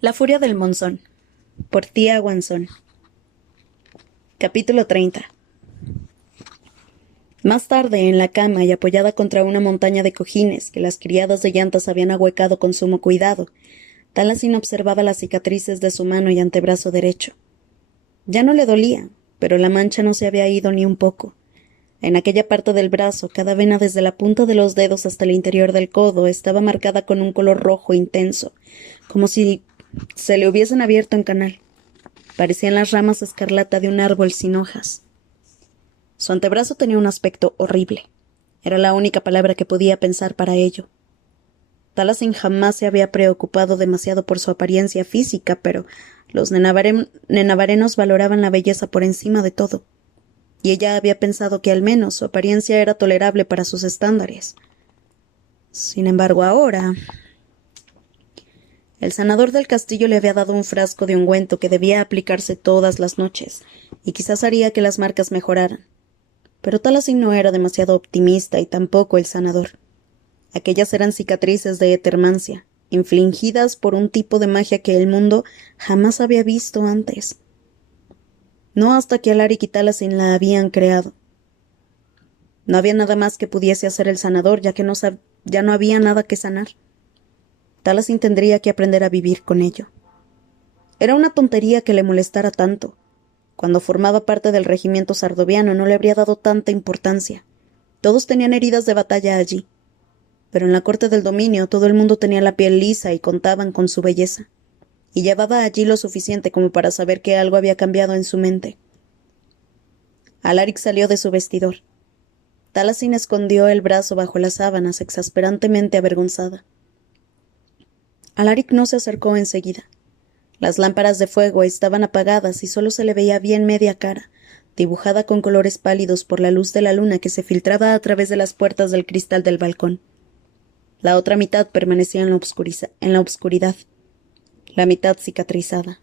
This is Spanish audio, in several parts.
La furia del monzón, por Tía Guanzón. Capítulo 30. Más tarde, en la cama y apoyada contra una montaña de cojines que las criadas de llantas habían ahuecado con sumo cuidado, Taliesin observaba las cicatrices de su mano y antebrazo derecho. Ya no le dolía, pero la mancha no se había ido ni un poco. En aquella parte del brazo, cada vena desde la punta de los dedos hasta el interior del codo estaba marcada con un color rojo intenso, como si se le hubiesen abierto en canal. Parecían las ramas escarlata de un árbol sin hojas. Su antebrazo tenía un aspecto horrible. Era la única palabra que podía pensar para ello. Taliesin jamás se había preocupado demasiado por su apariencia física, pero los nenavarenos valoraban la belleza por encima de todo, y ella había pensado que al menos su apariencia era tolerable para sus estándares. Sin embargo, ahora... El sanador del castillo le había dado un frasco de ungüento que debía aplicarse todas las noches, y quizás haría que las marcas mejoraran. Pero Taliesin no era demasiado optimista y tampoco el sanador. Aquellas eran cicatrices de etermancia, infligidas por un tipo de magia que el mundo jamás había visto antes. No hasta que Alaric y Taliesin la habían creado. No había nada más que pudiese hacer el sanador, ya no había nada que sanar. Taliesin tendría que aprender a vivir con ello. Era una tontería que le molestara tanto. Cuando formaba parte del regimiento sardoviano no le habría dado tanta importancia. Todos tenían heridas de batalla allí. Pero en la corte del dominio todo el mundo tenía la piel lisa y contaban con su belleza. Y llevaba allí lo suficiente como para saber que algo había cambiado en su mente. Alaric salió de su vestidor. Taliesin escondió el brazo bajo las sábanas, exasperantemente avergonzada. Alaric no se acercó enseguida. Las lámparas de fuego estaban apagadas y solo se le veía bien media cara, dibujada con colores pálidos por la luz de la luna que se filtraba a través de las puertas del cristal del balcón. La otra mitad permanecía en la obscuridad, la mitad cicatrizada.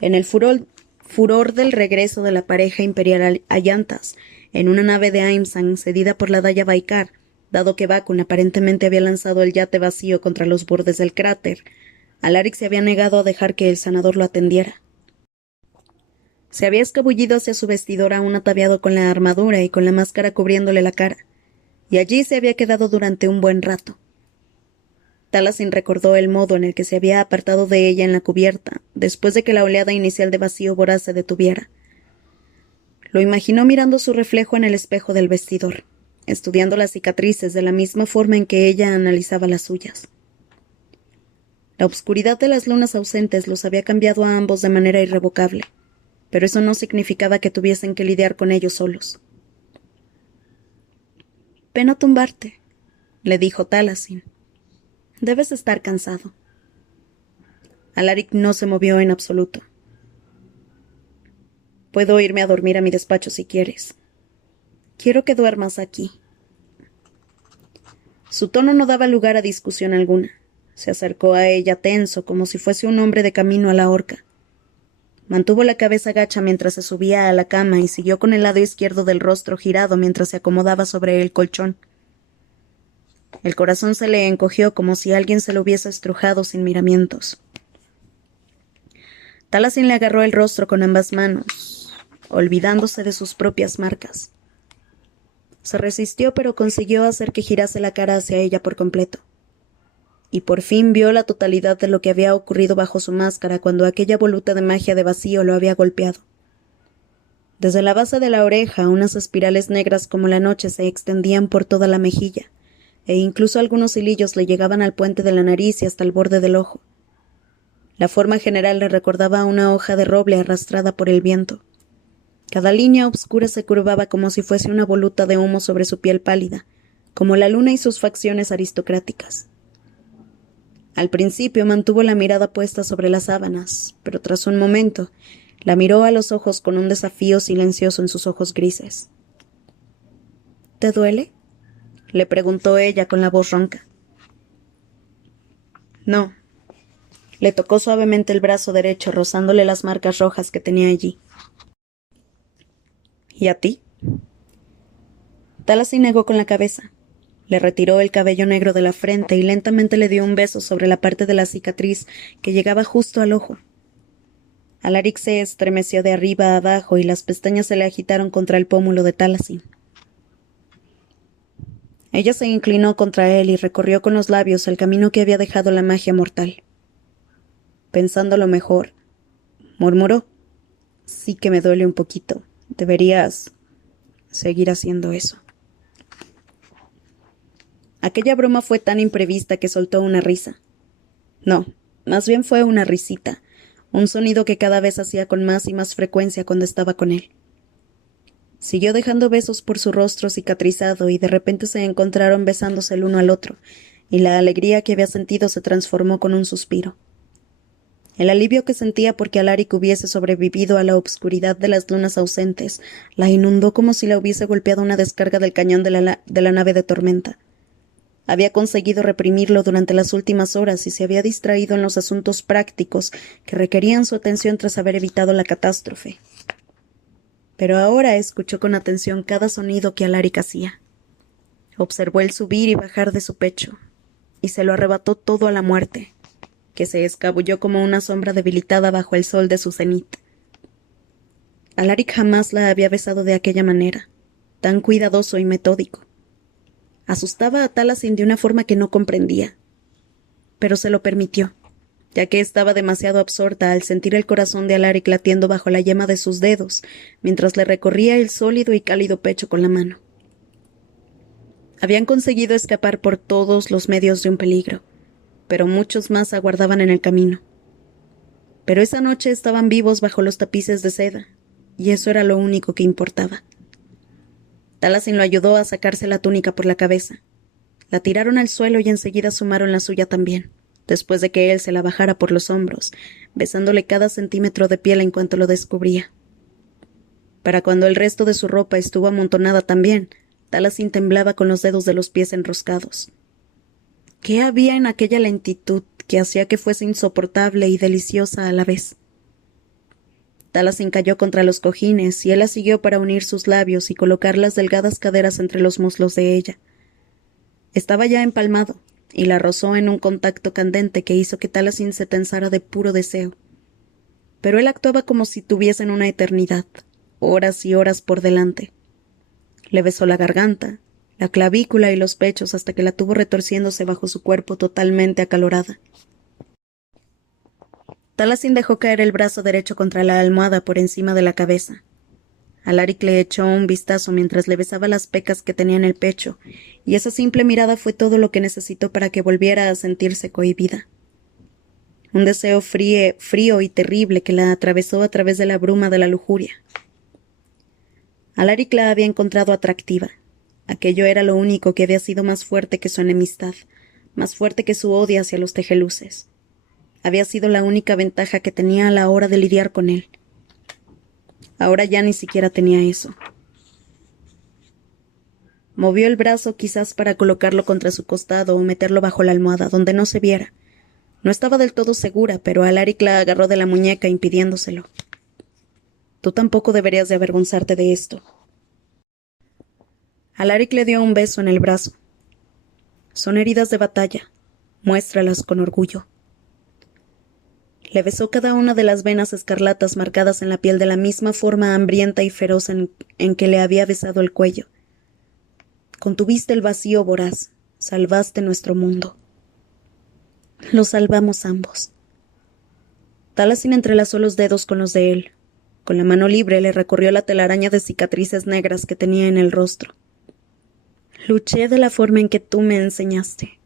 En el furor del regreso de la pareja imperial a Llantas, en una nave de Aimsan cedida por la Daya Baikar, dado que Bakun aparentemente había lanzado el yate vacío contra los bordes del cráter, Alaric se había negado a dejar que el sanador lo atendiera. Se había escabullido hacia su vestidor aún ataviado con la armadura y con la máscara cubriéndole la cara, y allí se había quedado durante un buen rato. Taliesin recordó el modo en el que se había apartado de ella en la cubierta, después de que la oleada inicial de vacío voraz se detuviera. Lo imaginó mirando su reflejo en el espejo del vestidor, estudiando las cicatrices de la misma forma en que ella analizaba las suyas. La obscuridad de las lunas ausentes los había cambiado a ambos de manera irrevocable, pero eso no significaba que tuviesen que lidiar con ellos solos. «Ven a tumbarte», le dijo Taliesin. «Debes estar cansado». Alaric no se movió en absoluto. «Puedo irme a dormir a mi despacho si quieres». «Quiero que duermas aquí». Su tono no daba lugar a discusión alguna. Se acercó a ella tenso, como si fuese un hombre de camino a la horca. Mantuvo la cabeza gacha mientras se subía a la cama y siguió con el lado izquierdo del rostro girado mientras se acomodaba sobre el colchón. El corazón se le encogió como si alguien se lo hubiese estrujado sin miramientos. Taliesin le agarró el rostro con ambas manos, olvidándose de sus propias marcas. Se resistió, pero consiguió hacer que girase la cara hacia ella por completo. Y por fin vio la totalidad de lo que había ocurrido bajo su máscara cuando aquella voluta de magia de vacío lo había golpeado. Desde la base de la oreja, unas espirales negras como la noche se extendían por toda la mejilla, e incluso algunos hilillos le llegaban al puente de la nariz y hasta el borde del ojo. La forma general le recordaba a una hoja de roble arrastrada por el viento. Cada línea oscura se curvaba como si fuese una voluta de humo sobre su piel pálida, como la luna y sus facciones aristocráticas. Al principio mantuvo la mirada puesta sobre las sábanas, pero tras un momento la miró a los ojos con un desafío silencioso en sus ojos grises. «¿Te duele?», le preguntó ella con la voz ronca. «No». Le tocó suavemente el brazo derecho, rozándole las marcas rojas que tenía allí. «¿Y a ti?». Taliesin negó con la cabeza. Le retiró el cabello negro de la frente y lentamente le dio un beso sobre la parte de la cicatriz que llegaba justo al ojo. Alaric se estremeció de arriba a abajo y las pestañas se le agitaron contra el pómulo de Taliesin. Ella se inclinó contra él y recorrió con los labios el camino que había dejado la magia mortal. Pensándolo mejor, murmuró: «Sí que me duele un poquito. Deberías seguir haciendo eso». Aquella broma fue tan imprevista que soltó una risa. No, más bien fue una risita, un sonido que cada vez hacía con más y más frecuencia cuando estaba con él. Siguió dejando besos por su rostro cicatrizado y de repente se encontraron besándose el uno al otro, y la alegría que había sentido se transformó con un suspiro. El alivio que sentía porque Alaric hubiese sobrevivido a la obscuridad de las lunas ausentes la inundó como si la hubiese golpeado una descarga del cañón de la nave de tormenta. Había conseguido reprimirlo durante las últimas horas y se había distraído en los asuntos prácticos que requerían su atención tras haber evitado la catástrofe. Pero ahora escuchó con atención cada sonido que Alaric hacía. Observó el subir y bajar de su pecho, y se lo arrebató todo a la muerte, que se escabulló como una sombra debilitada bajo el sol de su cenit. Alaric jamás la había besado de aquella manera, tan cuidadoso y metódico. Asustaba a Taliesin de una forma que no comprendía, pero se lo permitió, ya que estaba demasiado absorta al sentir el corazón de Alaric latiendo bajo la yema de sus dedos, mientras le recorría el sólido y cálido pecho con la mano. Habían conseguido escapar por todos los medios de un peligro, pero muchos más aguardaban en el camino. Pero esa noche estaban vivos bajo los tapices de seda, y eso era lo único que importaba. Taliesin lo ayudó a sacarse la túnica por la cabeza. La tiraron al suelo y enseguida sumaron la suya también, después de que él se la bajara por los hombros, besándole cada centímetro de piel en cuanto lo descubría. Para cuando el resto de su ropa estuvo amontonada también, Taliesin temblaba con los dedos de los pies enroscados. ¿Qué había en aquella lentitud que hacía que fuese insoportable y deliciosa a la vez? Taliesin cayó contra los cojines y él la siguió para unir sus labios y colocar las delgadas caderas entre los muslos de ella. Estaba ya empalmado, y la rozó en un contacto candente que hizo que Taliesin se tensara de puro deseo. Pero él actuaba como si tuviesen una eternidad, horas y horas por delante. Le besó la garganta, la clavícula y los pechos hasta que la tuvo retorciéndose bajo su cuerpo totalmente acalorada. Taliesin dejó caer el brazo derecho contra la almohada por encima de la cabeza. Alaric le echó un vistazo mientras le besaba las pecas que tenía en el pecho, y esa simple mirada fue todo lo que necesitó para que volviera a sentirse cohibida. Un deseo frío y terrible que la atravesó a través de la bruma de la lujuria. Alaric la había encontrado atractiva. Aquello era lo único que había sido más fuerte que su enemistad, más fuerte que su odio hacia los tejeluces. Había sido la única ventaja que tenía a la hora de lidiar con él. Ahora ya ni siquiera tenía eso. Movió el brazo quizás para colocarlo contra su costado o meterlo bajo la almohada, donde no se viera. No estaba del todo segura, pero Alaric la agarró de la muñeca impidiéndoselo. «Tú tampoco deberías de avergonzarte de esto». Alaric le dio un beso en el brazo. «Son heridas de batalla. Muéstralas con orgullo». Le besó cada una de las venas escarlatas marcadas en la piel de la misma forma hambrienta y feroz en que le había besado el cuello. «Contuviste el vacío voraz, salvaste nuestro mundo». Lo salvamos ambos. Taliesin entrelazó los dedos con los de él. Con la mano libre le recorrió la telaraña de cicatrices negras que tenía en el rostro. «Luché de la forma en que tú me enseñaste».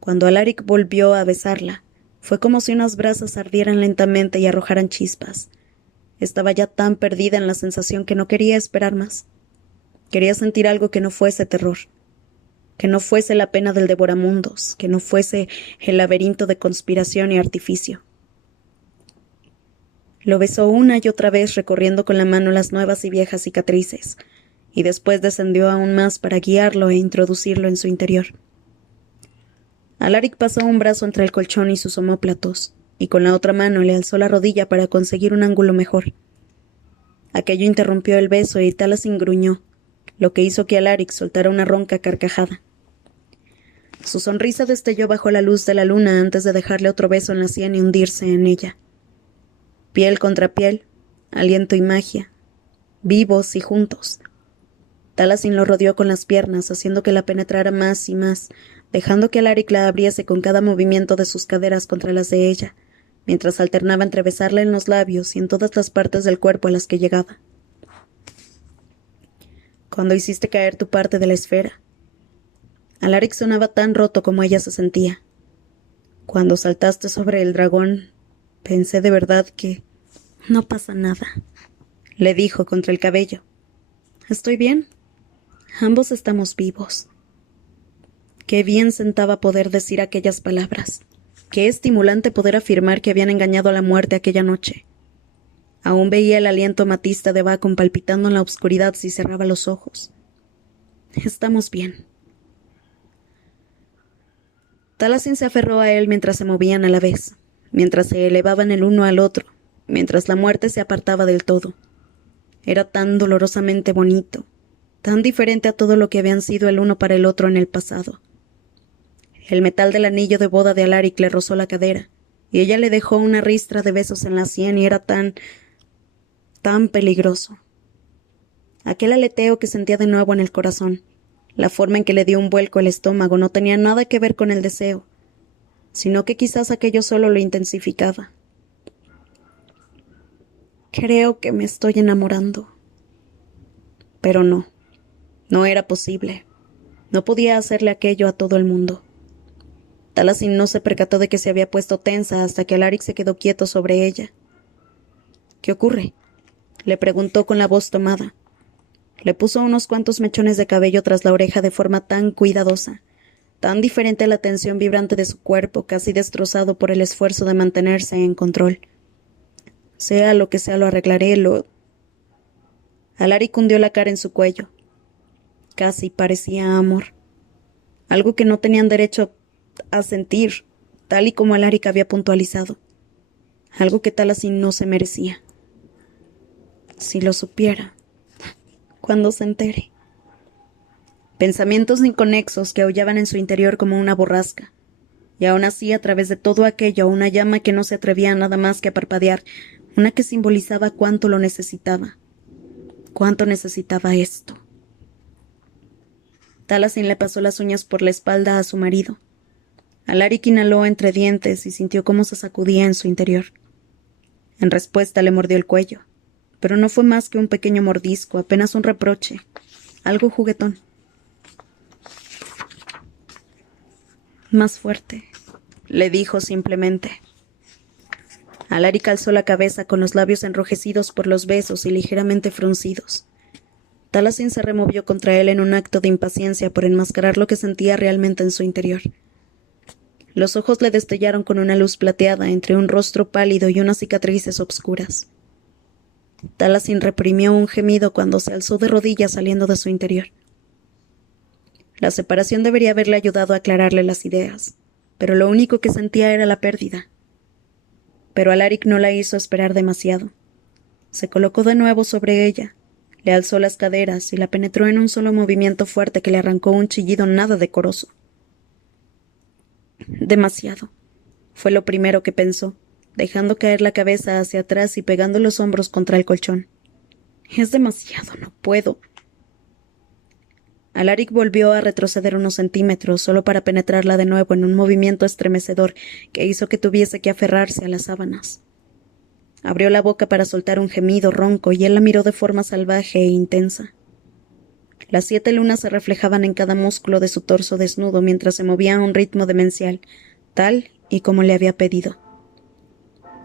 Cuando Alaric volvió a besarla, fue como si unas brasas ardieran lentamente y arrojaran chispas. Estaba ya tan perdida en la sensación que no quería esperar más. Quería sentir algo que no fuese terror, que no fuese la pena del devoramundos, que no fuese el laberinto de conspiración y artificio. Lo besó una y otra vez recorriendo con la mano las nuevas y viejas cicatrices, y después descendió aún más para guiarlo e introducirlo en su interior. Alaric pasó un brazo entre el colchón y sus omóplatos, y con la otra mano le alzó la rodilla para conseguir un ángulo mejor. Aquello interrumpió el beso y Taliesin gruñó, lo que hizo que Alaric soltara una ronca carcajada. Su sonrisa destelló bajo la luz de la luna antes de dejarle otro beso en la sien y hundirse en ella. Piel contra piel, aliento y magia, vivos y juntos. Taliesin lo rodeó con las piernas, haciendo que la penetrara más y más, dejando que Alaric la abriese con cada movimiento de sus caderas contra las de ella, mientras alternaba entre besarla en los labios y en todas las partes del cuerpo a las que llegaba. Cuando hiciste caer tu parte de la esfera, Alaric sonaba tan roto como ella se sentía. Cuando saltaste sobre el dragón, pensé de verdad que no pasa nada, le dijo contra el cabello. Estoy bien. Ambos estamos vivos. Qué bien sentaba poder decir aquellas palabras. Qué estimulante poder afirmar que habían engañado a la muerte aquella noche. Aún veía el aliento amatista de Bacon palpitando en la oscuridad si cerraba los ojos. Estamos bien. Taliesin se aferró a él mientras se movían a la vez, mientras se elevaban el uno al otro, mientras la muerte se apartaba del todo. Era tan dolorosamente bonito, tan diferente a todo lo que habían sido el uno para el otro en el pasado. El metal del anillo de boda de Alaric le rozó la cadera, y ella le dejó una ristra de besos en la sien y era tan peligroso. Aquel aleteo que sentía de nuevo en el corazón, la forma en que le dio un vuelco el estómago no tenía nada que ver con el deseo, sino que quizás aquello solo lo intensificaba. Creo que me estoy enamorando. Pero no era posible. No podía hacerle aquello a todo el mundo. Taliesin no se percató de que se había puesto tensa hasta que Alaric se quedó quieto sobre ella. ¿Qué ocurre?, le preguntó con la voz tomada. Le puso unos cuantos mechones de cabello tras la oreja de forma tan cuidadosa, tan diferente a la tensión vibrante de su cuerpo, casi destrozado por el esfuerzo de mantenerse en control. Sea lo que sea, lo arreglaré, Alaric hundió la cara en su cuello. Casi parecía amor. Algo que no tenían derecho a sentir, tal y como Alaric había puntualizado. Algo que Taliesin no se merecía. Si lo supiera. Cuando se entere. Pensamientos inconexos que aullaban en su interior como una borrasca. Y aún así, a través de todo aquello, una llama que no se atrevía a nada más que a parpadear, una que simbolizaba cuánto lo necesitaba. Cuánto necesitaba esto. Taliesin le pasó las uñas por la espalda a su marido. Alaric inhaló entre dientes y sintió cómo se sacudía en su interior. En respuesta le mordió el cuello, pero no fue más que un pequeño mordisco, apenas un reproche, algo juguetón. Más fuerte, le dijo simplemente. Alaric alzó la cabeza con los labios enrojecidos por los besos y ligeramente fruncidos. Taliesin se removió contra él en un acto de impaciencia por enmascarar lo que sentía realmente en su interior. Los ojos le destellaron con una luz plateada entre un rostro pálido y unas cicatrices obscuras. Taliesin reprimió un gemido cuando se alzó de rodillas saliendo de su interior. La separación debería haberle ayudado a aclararle las ideas, pero lo único que sentía era la pérdida. Pero Alaric no la hizo esperar demasiado. Se colocó de nuevo sobre ella, le alzó las caderas y la penetró en un solo movimiento fuerte que le arrancó un chillido nada decoroso. Demasiado, fue lo primero que pensó, dejando caer la cabeza hacia atrás y pegando los hombros contra el colchón. Es demasiado, no puedo. Alaric volvió a retroceder unos centímetros solo para penetrarla de nuevo en un movimiento estremecedor que hizo que tuviese que aferrarse a las sábanas. Abrió la boca para soltar un gemido ronco y él la miró de forma salvaje e intensa. Las 7 lunas se reflejaban en cada músculo de su torso desnudo mientras se movía a un ritmo demencial, tal y como le había pedido.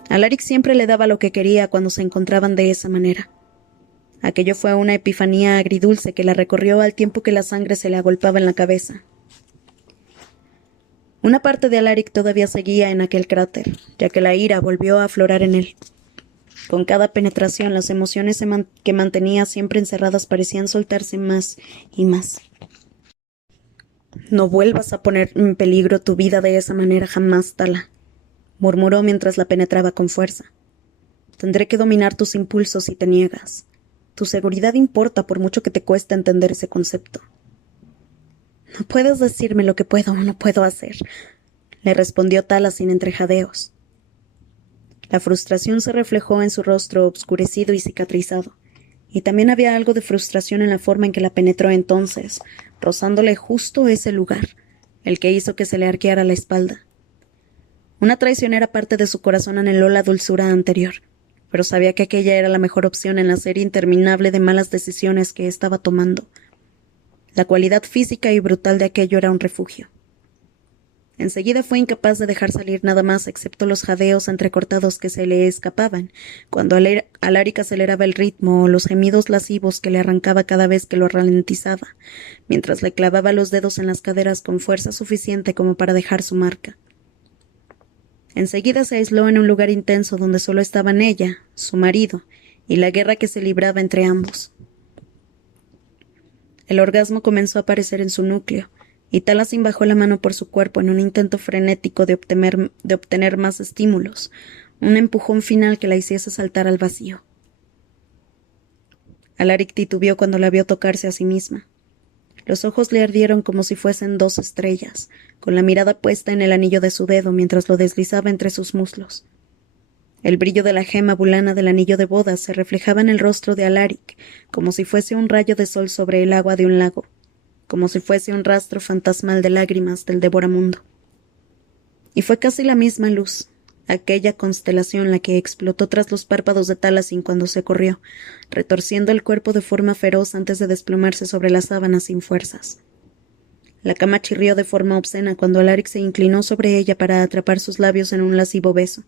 Alaric siempre le daba lo que quería cuando se encontraban de esa manera. Aquello fue una epifanía agridulce que la recorrió al tiempo que la sangre se le agolpaba en la cabeza. Una parte de Alaric todavía seguía en aquel cráter, ya que la ira volvió a aflorar en él. Con cada penetración, las emociones que mantenía siempre encerradas parecían soltarse más y más. No vuelvas a poner en peligro tu vida de esa manera jamás, Tala, murmuró mientras la penetraba con fuerza. Tendré que dominar tus impulsos si te niegas. Tu seguridad importa por mucho que te cueste entender ese concepto. No puedes decirme lo que puedo o no puedo hacer, le respondió Tala sin entrejadeos. La frustración se reflejó en su rostro obscurecido y cicatrizado, y también había algo de frustración en la forma en que la penetró entonces, rozándole justo ese lugar, el que hizo que se le arqueara la espalda. Una traicionera parte de su corazón anheló la dulzura anterior, pero sabía que aquella era la mejor opción en la serie interminable de malas decisiones que estaba tomando. La cualidad física y brutal de aquello era un refugio. Enseguida fue incapaz de dejar salir nada más excepto los jadeos entrecortados que se le escapaban, cuando Alaric aceleraba el ritmo, o los gemidos lascivos que le arrancaba cada vez que lo ralentizaba, mientras le clavaba los dedos en las caderas con fuerza suficiente como para dejar su marca. Enseguida se aisló en un lugar intenso donde solo estaban ella, su marido, y la guerra que se libraba entre ambos. El orgasmo comenzó a aparecer en su núcleo, y Talasin bajó la mano por su cuerpo en un intento frenético de obtener más estímulos, un empujón final que la hiciese saltar al vacío. Alaric titubeó cuando la vio tocarse a sí misma. Los ojos le ardieron como si fuesen 2 estrellas, con la mirada puesta en el anillo de su dedo mientras lo deslizaba entre sus muslos. El brillo de la gema bulana del anillo de bodas se reflejaba en el rostro de Alaric, como si fuese un rayo de sol sobre el agua de un lago, como si fuese un rastro fantasmal de lágrimas del devoramundo. Y fue casi la misma luz, aquella constelación la que explotó tras los párpados de Talasin cuando se corrió, retorciendo el cuerpo de forma feroz antes de desplomarse sobre las sábanas sin fuerzas. La cama chirrió de forma obscena cuando Alaric se inclinó sobre ella para atrapar sus labios en un lascivo beso,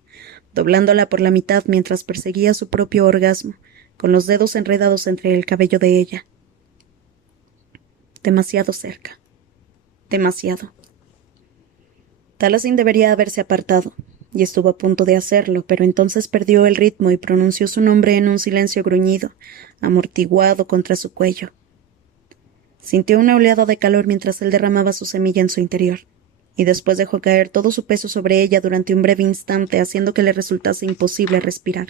doblándola por la mitad mientras perseguía su propio orgasmo, con los dedos enredados entre el cabello de ella. Demasiado cerca. Demasiado. Talasin debería haberse apartado, y estuvo a punto de hacerlo, pero entonces perdió el ritmo y pronunció su nombre en un silencio gruñido, amortiguado contra su cuello. Sintió una oleada de calor mientras él derramaba su semilla en su interior, y después dejó caer todo su peso sobre ella durante un breve instante, haciendo que le resultase imposible respirar.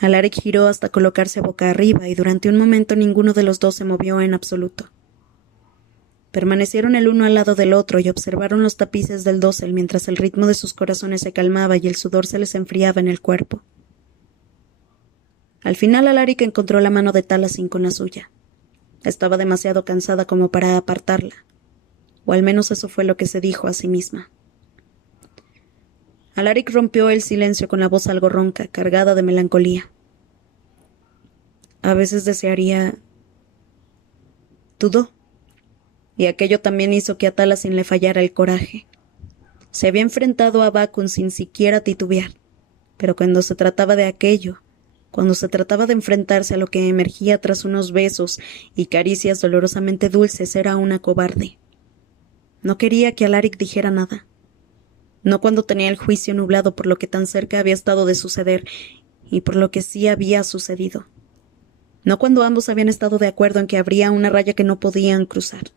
Alaric giró hasta colocarse boca arriba, y durante un momento ninguno de los dos se movió en absoluto. Permanecieron el uno al lado del otro y observaron los tapices del dosel mientras el ritmo de sus corazones se calmaba y el sudor se les enfriaba en el cuerpo. Al final Alaric encontró la mano de Talasin con la suya. Estaba demasiado cansada como para apartarla, o al menos eso fue lo que se dijo a sí misma. Alaric rompió el silencio con la voz algo ronca, cargada de melancolía. A veces desearía... Dudó, y aquello también hizo que a Talasin le fallara el coraje. Se había enfrentado a Bakun sin siquiera titubear, pero cuando se trataba de aquello, cuando se trataba de enfrentarse a lo que emergía tras unos besos y caricias dolorosamente dulces, era una cobarde. No quería que Alaric dijera nada. No cuando tenía el juicio nublado por lo que tan cerca había estado de suceder y por lo que sí había sucedido. No cuando ambos habían estado de acuerdo en que habría una raya que no podían cruzar.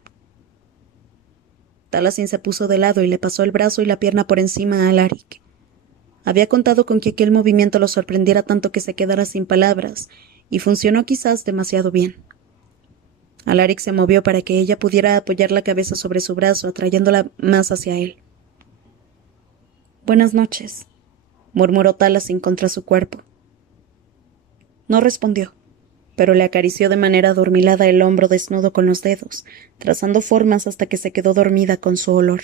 Talasin se puso de lado y le pasó el brazo y la pierna por encima a Alaric. Había contado con que aquel movimiento lo sorprendiera tanto que se quedara sin palabras, y funcionó quizás demasiado bien. Alaric se movió para que ella pudiera apoyar la cabeza sobre su brazo, atrayéndola más hacia él. «Buenas noches», murmuró Talasin contra su cuerpo. No respondió, pero le acarició de manera adormilada el hombro desnudo con los dedos, trazando formas hasta que se quedó dormida con su olor.